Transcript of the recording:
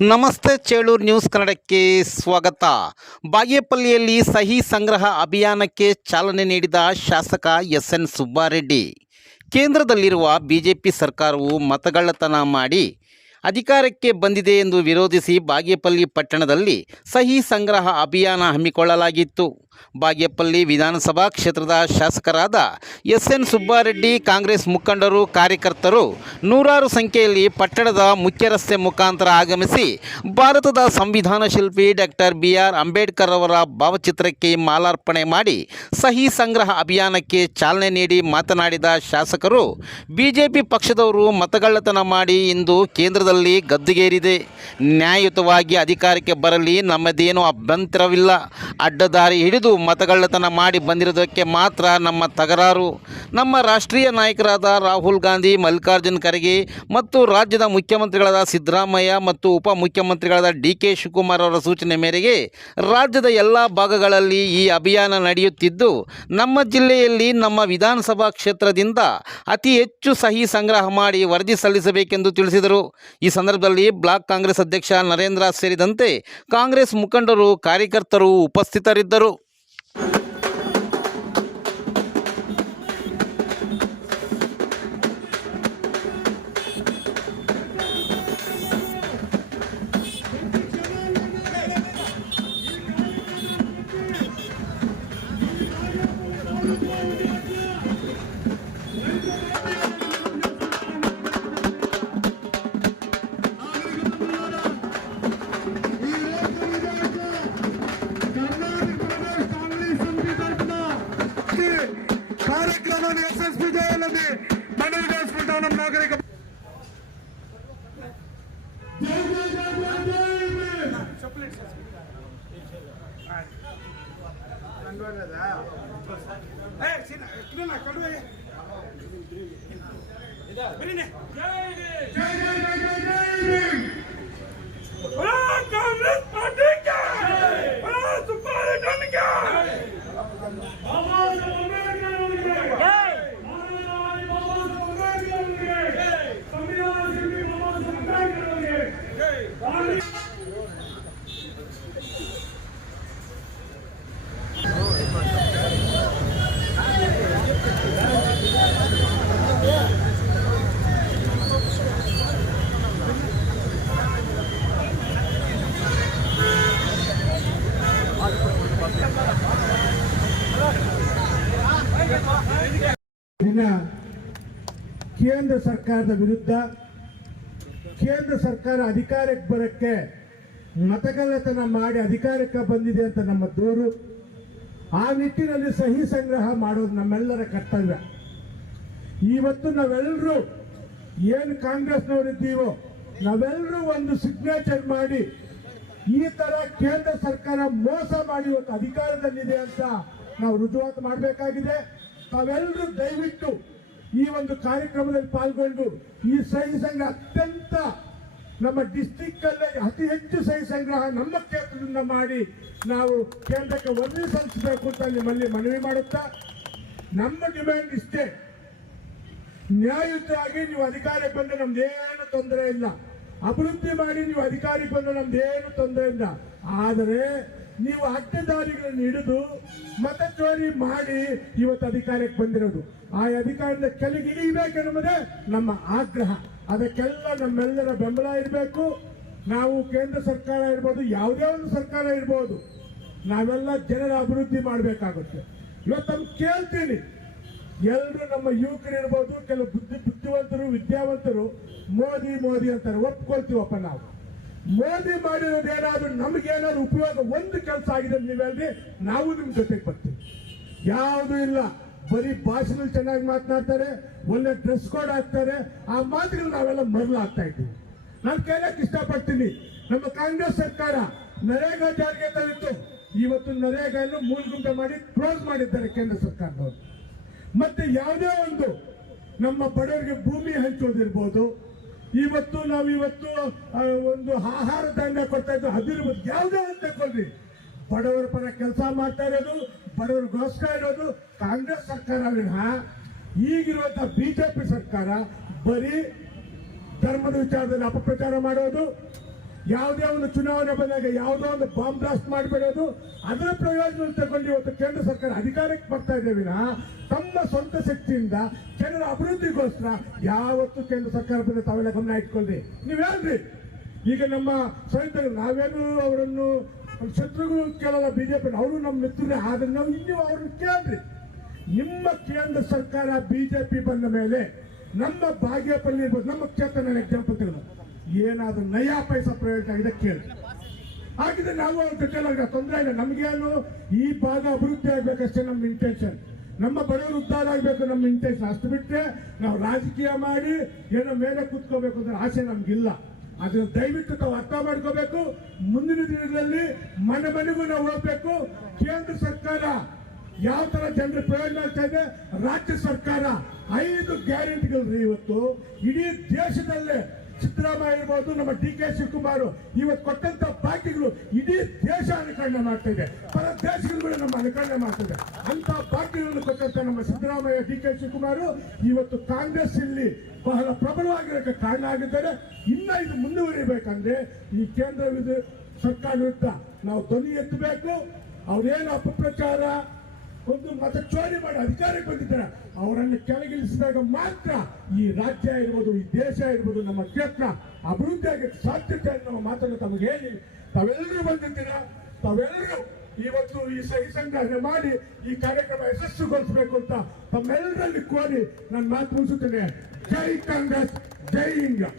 ನಮಸ್ತೆ ಚೇಳೂರು ನ್ಯೂಸ್ ಕನ್ನಡಕ್ಕೆ ಸ್ವಾಗತ. ಬಾಗೇಪಲ್ಲಿಯಲ್ಲಿ ಸಹಿ ಸಂಗ್ರಹ ಅಭಿಯಾನಕ್ಕೆ ಚಾಲನೆ ನೀಡಿದ ಶಾಸಕ ಎಸ್ ಎನ್ ಸುಬ್ಬಾರೆಡ್ಡಿ. ಕೇಂದ್ರದಲ್ಲಿರುವ ಬಿಜೆಪಿ ಸರ್ಕಾರವು ಮತಗಳ್ಳತನ ಮಾಡಿ ಅಧಿಕಾರಕ್ಕೆ ಬಂದಿದೆ ಎಂದು ವಿರೋಧಿಸಿ ಬಾಗೇಪಲ್ಲಿ ಪಟ್ಟಣದಲ್ಲಿ ಸಹಿ ಸಂಗ್ರಹ ಅಭಿಯಾನ ಹಮ್ಮಿಕೊಳ್ಳಲಾಗಿತ್ತು. ಬಾಗೇಪಲ್ಲಿ ವಿಧಾನಸಭಾ ಕ್ಷೇತ್ರದ ಶಾಸಕರಾದ ಎಸ್ ಎನ್ ಸುಬ್ಬಾರೆಡ್ಡಿ, ಕಾಂಗ್ರೆಸ್ ಮುಖಂಡರು, ಕಾರ್ಯಕರ್ತರು ನೂರಾರು ಸಂಖ್ಯೆಯಲ್ಲಿ ಪಟ್ಟಣದ ಮುಖ್ಯ ರಸ್ತೆ ಮುಖಾಂತರ ಆಗಮಿಸಿ ಭಾರತದ ಸಂವಿಧಾನ ಶಿಲ್ಪಿ ಡಾಕ್ಟರ್ ಬಿ ಆರ್ ಅಂಬೇಡ್ಕರ್ ಅವರ ಭಾವಚಿತ್ರಕ್ಕೆ ಮಾಲಾರ್ಪಣೆ ಮಾಡಿ ಸಹಿ ಸಂಗ್ರಹ ಅಭಿಯಾನಕ್ಕೆ ಚಾಲನೆ ನೀಡಿ ಮಾತನಾಡಿದ ಶಾಸಕರು, ಬಿಜೆಪಿ ಪಕ್ಷದವರು ಮತಗಳ್ಳತನ ಮಾಡಿ ಇಂದು ಕೇಂದ್ರದಲ್ಲಿ ಗದ್ದುಗೇರಿದೆ. ನ್ಯಾಯಯುತವಾಗಿ ಅಧಿಕಾರಕ್ಕೆ ಬರಲಿ, ನಮ್ಮದೇನೂ ಅಭ್ಯಂತರವಿಲ್ಲ. ಅಡ್ಡದಾರಿ ಹಿಡಿದು ಮತಗಳ್ಳತನ ಮಾಡಿ ಬಂದಿರೋದಕ್ಕೆ ಮಾತ್ರ ನಮ್ಮ ತಗರಾರು. ನಮ್ಮ ರಾಷ್ಟ್ರೀಯ ನಾಯಕರಾದ ರಾಹುಲ್ ಗಾಂಧಿ, ಮಲ್ಲಿಕಾರ್ಜುನ್ ಖರ್ಗೆ ಮತ್ತು ರಾಜ್ಯದ ಮುಖ್ಯಮಂತ್ರಿಗಳಾದ ಸಿದ್ದರಾಮಯ್ಯ ಮತ್ತು ಉಪಮುಖ್ಯಮಂತ್ರಿಗಳಾದ ಡಿ ಕೆ ಶಿವಕುಮಾರ್ ಅವರ ಸೂಚನೆ ಮೇರೆಗೆ ರಾಜ್ಯದ ಎಲ್ಲ ಭಾಗಗಳಲ್ಲಿ ಈ ಅಭಿಯಾನ ನಡೆಯುತ್ತಿದ್ದು, ನಮ್ಮ ಜಿಲ್ಲೆಯಲ್ಲಿ ನಮ್ಮ ವಿಧಾನಸಭಾ ಕ್ಷೇತ್ರದಿಂದ ಅತಿ ಹೆಚ್ಚು ಸಹಿ ಸಂಗ್ರಹ ಮಾಡಿ ವರದಿ ಸಲ್ಲಿಸಬೇಕೆಂದು ತಿಳಿಸಿದರು. ಈ ಸಂದರ್ಭದಲ್ಲಿ ಬ್ಲಾಕ್ ಕಾಂಗ್ರೆಸ್ ಅಧ್ಯಕ್ಷ ನರೇಂದ್ರ ಸೇರಿದಂತೆ ಕಾಂಗ್ರೆಸ್ ಮುಖಂಡರು, ಕಾರ್ಯಕರ್ತರು ಉಪಸ್ಥಿತರಿದ್ದರು. ಕಾರ್ಯಕ್ರಮವನ್ನು ಯಶಸ್ವಿಗೊಳಿಸಲಿ ಮನವಿ ಮಾಡಿಸ್ಬಿಟ್ಟು ನಮ್ಮ ನಾಗರಿಕ ಕಾಂಗ್ರೆಸ್ ಪಾರ್ಟಿಗೆ ಸುಬ್ಬಾರೆಡ್ಡಿ ದಿನ ಕೇಂದ್ರ ಸರ್ಕಾರದ ವಿರುದ್ಧ ಕೇಂದ್ರ ಸರ್ಕಾರ ಅಧಿಕಾರಕ್ಕೆ ಬರೋಕ್ಕೆ ಮತಗಳ್ಳತನ ಮಾಡಿ ಅಧಿಕಾರಕ್ಕೆ ಬಂದಿದೆ ಅಂತ ನಮ್ಮ ದೂರು, ಆ ನಿಟ್ಟಿನಲ್ಲಿ ಸಹಿ ಸಂಗ್ರಹ ಮಾಡೋದು ನಮ್ಮೆಲ್ಲರ ಕರ್ತವ್ಯ. ಇವತ್ತು ನಾವೆಲ್ಲರೂ ಏನು ಕಾಂಗ್ರೆಸ್ನವರಿದ್ದೀವೋ ನಾವೆಲ್ಲರೂ ಒಂದು ಸಿಗ್ನೇಚರ್ ಮಾಡಿ ಈ ತರ ಕೇಂದ್ರ ಸರ್ಕಾರ ಮೋಸ ಮಾಡಿ ಇವತ್ತು ಅಧಿಕಾರದಲ್ಲಿದೆ ಅಂತ ನಾವು ರುಜುವಾತು ಮಾಡಬೇಕಾಗಿದೆ. ತಾವೆಲ್ಲರೂ ದಯವಿಟ್ಟು ಈ ಒಂದು ಕಾರ್ಯಕ್ರಮದಲ್ಲಿ ಪಾಲ್ಗೊಂಡು ಈ ಸಹಿ ಸಂಗ್ರಹ ಅತ್ಯಂತ ನಮ್ಮ ಡಿಸ್ಟಿಕ್ ಅಲ್ಲೇ ಅತಿ ಹೆಚ್ಚು ಸಹಿ ಸಂಗ್ರಹ ನಮ್ಮ ಕ್ಷೇತ್ರದಿಂದ ಮಾಡಿ ನಾವು ಕೇಂದ್ರಕ್ಕೆ ವರದಿ ಸಲ್ಲಿಸಬೇಕು ಅಂತ ನಿಮ್ಮಲ್ಲಿ ಮನವಿ ಮಾಡುತ್ತಾ, ನಮ್ಮ ಡಿಮ್ಯಾಂಡ್ ಇಷ್ಟೇ. ನ್ಯಾಯಯುತವಾಗಿ ನೀವು ಅಧಿಕಾರಕ್ಕೆ ಬಂದ್ರೆ ನಮ್ದೇನು ತೊಂದರೆ ಇಲ್ಲ. ಅಭಿವೃದ್ಧಿ ಮಾಡಿ ನೀವು ಅಧಿಕಾರಕ್ಕೆ ಬಂದ್ರೆ ನಮ್ದೇನು ತೊಂದರೆ ಇಲ್ಲ. ಆದರೆ ನೀವು ಅಡ್ಡದಾರಿಗಳನ್ನು ಹಿಡಿದು ಮತ ಚೋರಿ ಮಾಡಿ ಇವತ್ತು ಅಧಿಕಾರಕ್ಕೆ ಬಂದಿರೋದು. ಆ ಅಧಿಕಾರದಿಂದ ಕೆಳಗೆ ಇಳಿಬೇಕೆನ್ನುವುದೇ ನಮ್ಮ ಆಗ್ರಹ. ಅದಕ್ಕೆಲ್ಲ ನಮ್ಮೆಲ್ಲರ ಬೆಂಬಲ ಇರಬೇಕು. ನಾವು ಕೇಂದ್ರ ಸರ್ಕಾರ ಇರ್ಬೋದು, ಯಾವುದೇ ಒಂದು ಸರ್ಕಾರ ಇರ್ಬೋದು, ನಾವೆಲ್ಲ ಜನರ ಅಭಿವೃದ್ಧಿ ಮಾಡಬೇಕಾಗುತ್ತೆ. ಇವತ್ತು ನಾನು ಕೇಳ್ತೀನಿ ಎಲ್ಲರೂ ನಮ್ಮ ಯುವಕರು ಇರ್ಬೋದು, ಕೆಲವು ಬುದ್ಧಿ ಬುದ್ಧಿವಂತರು, ವಿದ್ಯಾವಂತರು, ಮೋದಿ ಮೋದಿ ಅಂತಾರೆ, ಒಪ್ಕೊಳ್ತೀವಪ್ಪ ನಾವು. ಮೋದಿ ಮಾಡಿರೋದು ಏನಾದ್ರು ನಮಗೇನಾದ್ರು ಉಪಯೋಗ ಒಂದು ಕೆಲಸ ಆಗಿದೆ ನೀವು ಹೇಳ್ರಿ ನಾವು ನಿಮ್ಮ ಜೊತೆಗೆ ಬರ್ತೀವಿ. ಯಾವುದು ಇಲ್ಲ. ಬರೀ ಭಾಷೆಗಳು ಚೆನ್ನಾಗಿ ಮಾತನಾಡ್ತಾರೆ, ಒಳ್ಳೆ ಡ್ರೆಸ್ ಕೋಡ್ ಹಾಕ್ತಾರೆ, ಆ ಮಾತುಗಳು ನಾವೆಲ್ಲ ಮರಳು ಆಗ್ತಾ ಇದ್ದೀವಿ. ನಾನು ಕೇಳಕ್ ಇಷ್ಟಪಡ್ತೀನಿ. ನಮ್ಮ ಕಾಂಗ್ರೆಸ್ ಸರ್ಕಾರ ನರೇಗಾ ಜಾರಿಗೆ ತಂದಿತ್ತು ಇವತ್ತು ನರೇಗಾಯನ್ನು ಮೂಲಗುಂಪೆ ಮಾಡಿ ಕ್ಲೋಸ್ ಮಾಡಿದ್ದಾರೆ ಕೇಂದ್ರ ಸರ್ಕಾರದವರು. ಮತ್ತೆ ಯಾವುದೇ ಒಂದು ನಮ್ಮ ಬಡವರಿಗೆ ಭೂಮಿ ಹಂಚೋದಿರ್ಬೋದು ಇವತ್ತು ನಾವು ಇವತ್ತು ಒಂದು ಆಹಾರ ಧಾನ್ಯ ಕೊಡ್ತಾ ಇದ್ದು ಹದಿರು ಯಾವುದೇ ಅಂತ ಕೊಡ್ರಿ ಬಡವರ ಪರ ಕೆಲಸ ಮಾಡ್ತಾ ಇರೋದು, ಬಡವರಿಗೋಸ್ಕರ ಇರೋದು, ಕಾಂಗ್ರೆಸ್ ಸರ್ಕಾರ ವಿನಃ ಈಗಿರುವಂತ ಬಿಜೆಪಿ ಸರ್ಕಾರ ಬರೀ ಧರ್ಮದ ವಿಚಾರದಲ್ಲಿ ಅಪಪ್ರಚಾರ ಮಾಡೋದು ಯಾವುದೇ ಒಂದು ಚುನಾವಣೆ ಬಂದಾಗ ಯಾವುದೋ ಒಂದು ಬಾಂಬ್ ಬ್ಲಾಸ್ಟ್ ಮಾಡಿಬಿಡೋದು, ಅದರ ಪ್ರಯೋಜನ ತಗೊಂಡು ಇವತ್ತು ಕೇಂದ್ರ ಸರ್ಕಾರ ಅಧಿಕಾರಕ್ಕೆ ಬರ್ತಾ ಇದೆ ತಮ್ಮ ಸ್ವಂತ ಶಕ್ತಿಯಿಂದ ಜನರ ಅಭಿವೃದ್ಧಿಗೋಸ್ಕರ ಯಾವತ್ತು ಕೇಂದ್ರ ಸರ್ಕಾರ ಬಂದ ತಾವೆಲ್ಲ ಗಮನ ಇಟ್ಕೊಳ್ಳಿ ನೀವು ಹೇಳ್ರಿ. ಈಗ ನಮ್ಮ ಸ್ವಂತ ನಾವೇನು ಅವರನ್ನು ಶತ್ರುಗಳು ಕೇಳಲ್ಲ, ಬಿಜೆಪಿ ಅವರು ನಮ್ಮ ಮಿತ್ರರೇ, ಆದ್ರೆ ನಾವು ಇನ್ನೂ ಅವ್ರನ್ನ ಕೇಳ್ರಿ. ನಿಮ್ಮ ಕೇಂದ್ರ ಸರ್ಕಾರ ಬಿಜೆಪಿ ಬಂದ ಮೇಲೆ ನಮ್ಮ ಭಾಗ್ಯಪಲ್ಲಿ ಇರ್ಬೋದು. ನಮ್ಮ ಕ್ಷೇತ್ರ ನಾನು ಎಕ್ಸಾಂಪಲ್ ಏನಾದ್ರೂ ನಯಾ ಪೈಸ ಪ್ರಯೋಜನ ಆಗಿದೆ ಕೇಳಿ. ಹಾಗಿದ್ರೆ ನಾವು ಅವ್ರ ಜೊತೆ ತೊಂದರೆ ಇಲ್ಲ. ನಮಗೇನು ಈ ಭಾಗ ಅಭಿವೃದ್ಧಿ ಆಗ್ಬೇಕಷ್ಟೇ ನಮ್ಮ ಇಂಟೆನ್ಷನ್ ನಮ್ಮ ಬಡವರು ಉದ್ದಾರ ಆಗ್ಬೇಕು ನಮ್ಮ ಇಂಟೆನ್ಷನ್ ಅಷ್ಟು ಬಿಟ್ಟರೆ ನಾವು ರಾಜಕೀಯ ಮಾಡಿ ಏನೋ ಮೇಲೆ ಕೂತ್ಕೋಬೇಕು ಅಂದ್ರೆ ಆಸೆ ನಮ್ಗಿಲ್ಲ. ಅದನ್ನು ದಯವಿಟ್ಟು ತಾವು ಅರ್ಥ ಮಾಡ್ಕೋಬೇಕು. ಮುಂದಿನ ದಿನಗಳಲ್ಲಿ ಮನೆ ಮನೆಗೂ ನಾವು ಹೋಗ್ಬೇಕು. ಕೇಂದ್ರ ಸರ್ಕಾರ ಯಾವ ತರ ಜನರ ಪ್ರಯೋಜನ ಆಗ್ತಾ ಇದೆ? ರಾಜ್ಯ ಸರ್ಕಾರ ಐದು ಗ್ಯಾರಂಟಿಗಳು ಇವತ್ತು. ಇಡೀ ದೇಶದಲ್ಲೇ ಸಿದ್ದರಾಮಯ್ಯ ಇರ್ಬೋದು ನಮ್ಮ ಡಿ ಕೆ ಶಿವಕುಮಾರ್, ಇವತ್ತು ಕೊಟ್ಟಂತ ಪಾರ್ಟಿಗಳು ಇಡೀ ದೇಶ ಅನುಕರಣೆ ಮಾಡ್ತಾ ಇದೆ. ಪರ ದೇಶಗಳು ನಮ್ಮ ಅನುಕರಣೆ ಮಾಡ್ತದೆ ಅಂತ ಬಾಕಿಗಳನ್ನು ಕೊಟ್ಟಂತ ನಮ್ಮ ಸಿದ್ದರಾಮಯ್ಯ, ಡಿ ಕೆ ಶಿವಕುಮಾರ್, ಇವತ್ತು ಕಾಂಗ್ರೆಸ್ ಇಲ್ಲಿ ಬಹಳ ಪ್ರಬಲವಾಗಿರೋಕ್ಕೆ ಕಾರಣ ಆಗಿದ್ದಾರೆ. ಇನ್ನ ಇದು ಮುಂದುವರಿಬೇಕಂದ್ರೆ ಈ ಕೇಂದ್ರ ಸರ್ಕಾರ ವಿರುದ್ಧ ನಾವು ಧ್ವನಿ ಎತ್ತಬೇಕು. ಅವ್ರೇನು ಅಪಪ್ರಚಾರ ಒಂದು ಮತ ಚೋರಿ ಮಾಡಿ ಅಧಿಕಾರಕ್ಕೆ ಬಂದಿದ್ದಾರೆ. ಅವರನ್ನು ಕೆಳಗಿಳಿಸಿದಾಗ ಮಾತ್ರ ಈ ರಾಜ್ಯ ಇರ್ಬೋದು, ಈ ದೇಶ ಇರ್ಬೋದು, ನಮ್ಮ ಕ್ಷೇತ್ರ ಅಭಿವೃದ್ಧಿ ಆಗಕ್ಕೆ ಸಾಧ್ಯತೆ ಅನ್ನೋ ಮಾತನ್ನು ತಮಗೆ ಹೇಳಿ, ತಾವೆಲ್ಲರೂ ಬಂದಿದ್ದೀರಾ? ತಾವೆಲ್ಲರೂ ಇವತ್ತು ಈ ಸಹಿ ಸಂಗ್ರಹಣೆ ಮಾಡಿ ಈ ಕಾರ್ಯಕ್ರಮ ಯಶಸ್ಸುಗೊಳಿಸಬೇಕು ಅಂತ ತಮ್ಮೆಲ್ಲರಲ್ಲಿ ಕೋರಿ ನಾನು ಮಾತು ಮುಗಿಸುತ್ತೇನೆ. ಜೈ ಕಾಂಗ್ರೆಸ್, ಜೈ ಇಂಡಿಯಾ.